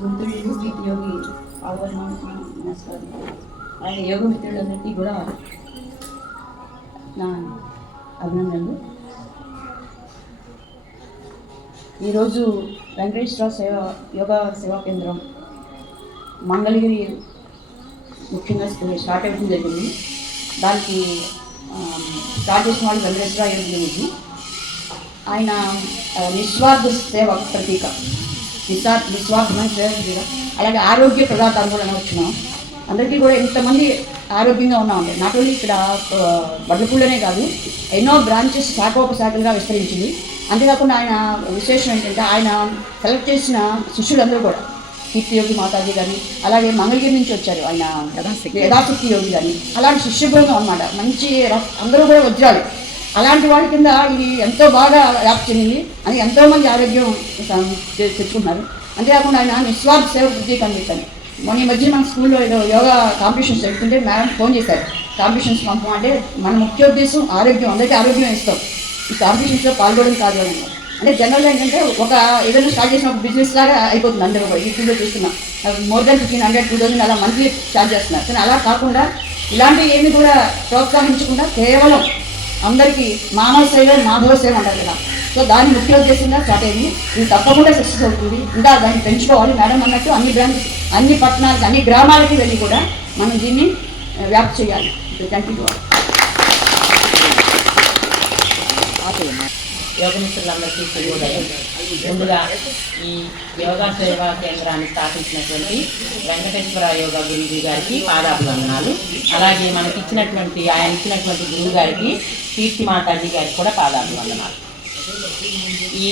బుద్ధుడు నీతి యోగి పాల్గొనడానికి నమస్కారం. అలాగే యోగ మిత్రులందరికీ కూడా నా అభినందనలు. ఈరోజు వెంకటేశ్వర యోగా సేవా కేంద్రం మంగళగిరి ముఖ్యంగా స్టార్ట్ అవ్వడం జరిగింది. దానికి స్టార్ట్ చేసిన వాళ్ళు వెంకటేశ్వర యోగి గురించి. ఆయన నిస్వార్థ సేవ ప్రతీక, నిస్వార్థమైన సేవ ప్రతీక. అలాగే ఆరోగ్య పదార్థాలు కూడా వచ్చినాం. అందరికీ కూడా ఇంతమంది ఆరోగ్యంగా ఉన్నామండి. నాట్ ఓన్లీ ఇక్కడ వడ్లపూళ్ళనే కాదు, ఎన్నో బ్రాంచెస్ శాఖోపశాఖలుగా విస్తరించింది. అంతేకాకుండా ఆయన విశేషం ఏంటంటే ఆయన సెలెక్ట్ చేసిన శిష్యులందరూ కూడా కీర్తి యోగి మాతాజీ కానీ, అలాగే మంగళగిరి నుంచి వచ్చారు ఆయన యథాశక్తి యోగి కానీ, అలాంటి శిష్యబృందం అన్నమాట. మంచి అందరూ కూడా వజ్రాలు. అలాంటి వాళ్ళ కింద ఇది ఎంతో బాగా వ్యాప్తి చెందింది అని ఎంతోమంది ఆరోగ్యం తెచ్చుకున్నారు. అంతేకాకుండా ఆయన నిస్వార్థ సేవ ప్రతీక అని చెప్పాను. మొన్న ఈ మధ్య మన స్కూల్లో ఏదో యోగా కాంపిటీషన్స్ జరుగుతుంటే మేడం ఫోన్ చేశారు, కాంపిటీషన్స్ పంపం అంటే మన ముఖ్య ఉద్దేశం ఆరోగ్యం, అందరికీ ఆరోగ్యం ఇస్తాం, ఈ కాంపిటీషన్స్లో పాల్గొనడం కాదు అని. అంటే జనరల్గా ఏంటంటే ఒక ఏదైనా స్టార్ట్ చేసిన ఒక బిజినెస్ లాగా అయిపోతుంది. అందరూ కూడా యూట్యూబ్లో చూస్తున్నాం, మోర్ దాన్ 1500, 2000 అలా మంత్లీ ఛార్జ్ చేస్తున్నారు. కానీ అలా కాకుండా ఇలాంటివి ఏమి కూడా ప్రోత్సహించకుండా కేవలం అందరికీ మానవ సేవ మాధవ సేవ అంటారు కదా. సో దాని ముఖ్య ఉద్దేశంగా స్టార్ట్ అయింది. ఇది తప్పకుండా సక్సెస్ అవుతుంది. ఇంకా దాన్ని పెంచుకోవాలి. మేడం అన్నట్టు అన్ని బ్రాంచెస్, అన్ని పట్టణాలకి, అన్ని గ్రామాలకి వెళ్ళి కూడా మనం దీన్ని వ్యాప్తి చేయాలి. Thank you. యోగ మిత్రులందరికీ శుభోదయం. ముందుగా ఈ యోగా సేవా కేంద్రాన్ని స్థాపించినటువంటి వెంకటేశ్వర యోగా గురుజీ గారికి పాదాభివందనాలు. అలాగే ఆయన ఇచ్చినటువంటి గురువు గారికి కీర్తి మాతాజీ గారికి కూడా పాదాభివందనాలు. ఈ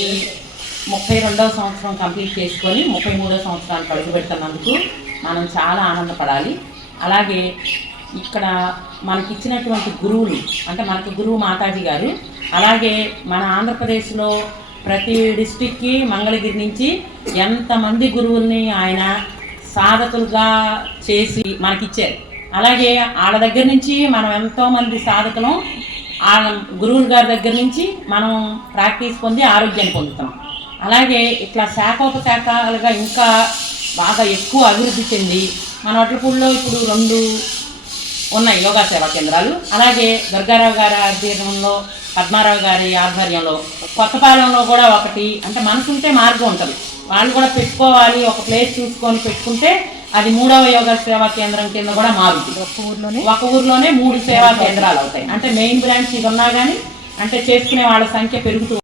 32వ సంవత్సరం కంప్లీట్ చేసుకొని 33వ సంవత్సరానికి అడుగు పెడుతున్నందుకు మనం చాలా ఆనందపడాలి. అలాగే ఇక్కడ మనకిచ్చినటువంటి గురువులు అంటే మనకు గురువు మాతాజీ గారు, అలాగే మన ఆంధ్రప్రదేశ్లో ప్రతి డిస్టిక్కి మంగళగిరి నుంచి ఎంతమంది గురువుల్ని ఆయన సాధకులుగా చేసి మనకిచ్చారు. అలాగే వాళ్ళ దగ్గర నుంచి మనం ఎంతోమంది సాధకులు గురువుల గారి దగ్గర నుంచి మనం ప్రాక్టీస్ పొంది ఆరోగ్యాన్ని పొందుతాం. అలాగే ఇట్లా శాఖోపశాఖలుగా ఇంకా బాగా ఎక్కువ అభివృద్ధి చెంది మన వడ్లపూడిలో ఇప్పుడు 2 ఉన్నాయి యోగా సేవా కేంద్రాలు. అలాగే దుర్గారావు గారి ఆధ్వర్యంలో, పద్మారావు గారి ఆధ్వర్యంలో, కొత్తపాలెంలో కూడా ఒకటి. అంటే మనసుంటే మార్గం ఉంటుంది, వాళ్ళు కూడా పెట్టుకోవాలి. ఒక ప్లేస్ చూసుకొని పెట్టుకుంటే అది 3వ యోగా సేవా కేంద్రం కింద కూడా మారుతుంది. ఒక ఊర్లోనే 3 సేవా కేంద్రాలు అవుతాయి. అంటే మెయిన్ బ్రాంచ్ ఇది ఉన్నా కానీ అంటే చేసుకునే వాళ్ళ సంఖ్య పెరుగుతూ